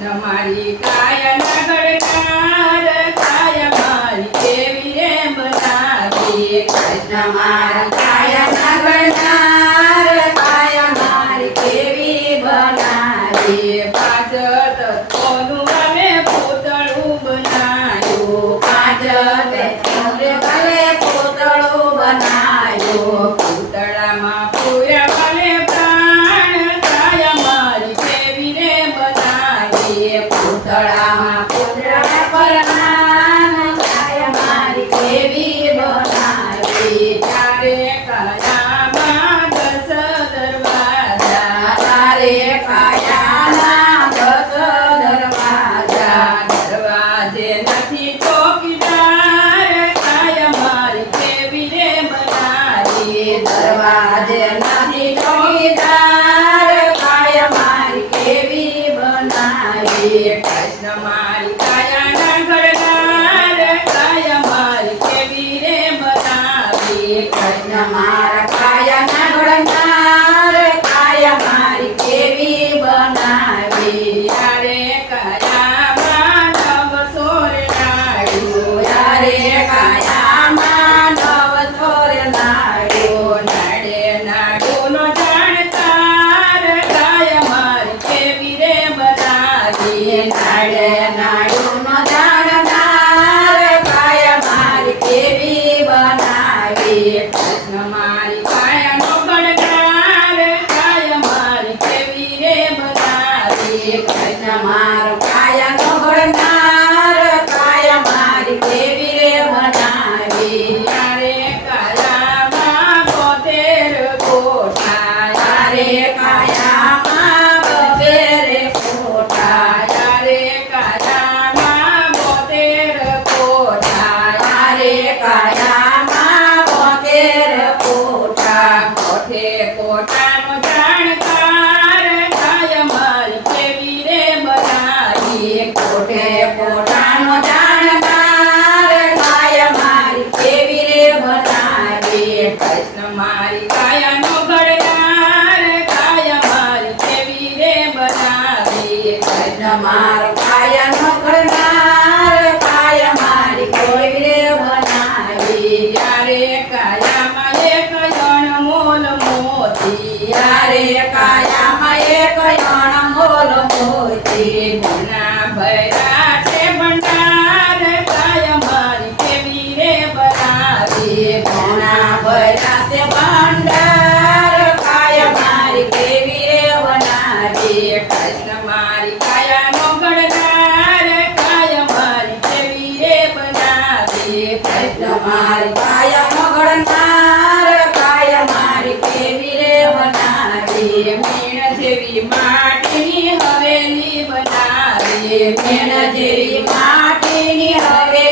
કૃષ્ણ મારી કાયા ઘડનાર કાયા મારી કેવી રે બનાવી કૃષ્ણ મારી કાયા ઘડનાર કાયા મારી કેવી બનાવી પાંચ તત્વોનું અમે પૂતળું બનાવ્યું પાંચ તત્વોનું અમે પૂતળું બનાવ્યું પૂતળામાં પૂર્યા મને પ્રાણ કાયા મારી કેવી રે બનાવી પૂતળામાં પૂર્યા પ્રાણ કાયા મારી કેવી બનાવી તારે કાયામાં 10 દરવાજા તારે કાયાના 10 દરવાજા દરવાજે નથી ચોકીદાર કાયા મારી કેવી રે બનાવી દરવાજે નથી ચોકીદાર કાયા મારી કેવી બનાવી કૃષ્ણ મારી કાયાના ઘડનાર કાયા મારી કેવી રે બનાવી કૃષ્ણ મારા કાયાના ઘડનાર કાયા મારી કેવી બનાવી યારે કાયામાં નવસોર નાડ્યું યારે કાયામાં નવસોર નાડ્યું નાડે નાડુનો જાણકાર કાયા મારી કેવી રે બનાવી નાડે નાડુનો જાણકાર કાયા મારી કેવી બનાવી કૃષ્ણ મારી કાયાનો ગણકાર કાયા મારી કેવી રે બનાવી કૃષ્ણ મારો કાયાનો ગણકાર કાયા મારી કેવી રે બનાવી યારે કાયામાં 72 કોઠા યારે કાયામાં 72 કોઠા યારે કાયામાં 72 કોઠા યારે કાયામાં 72 કોઠા કોઠે કોઠાનો જાણકાર કાયા મારી કેવી રે બનાવી કોઠે કોઠાનો જાણકાર કાયા મારી કેવી રે બનાવી કૃષ્ણ મારી કાયાનો ઘડનાર કાયા મારી કેવી રે બનાવી કૃષ્ણ મારો કાયાનો ઘડનાર કાયા મારી કેવી રે બનાવી યારે કાયામાં એક અણમોલ મોતી યારે કાયામાં એક અણમોલ મોતી ઘણા ભર્યા છે ભંડાર કાયા મારી કેવી રે બનાવી ઘણા ભર્યા છે ભંડાર કાયા મારી કેવી રે બનાવી કૃષ્ણ મારી કાયાનો ઘડનાર કાયા મારી કેવી રે બનાવી કૃષ્ણ મારી કાયાનો ઘડનાર કાયા મારી કેવી રે બનાવી મીણ જેવી માટીની હવેલી બનાવી મીણ જેવી માટીની હવેલી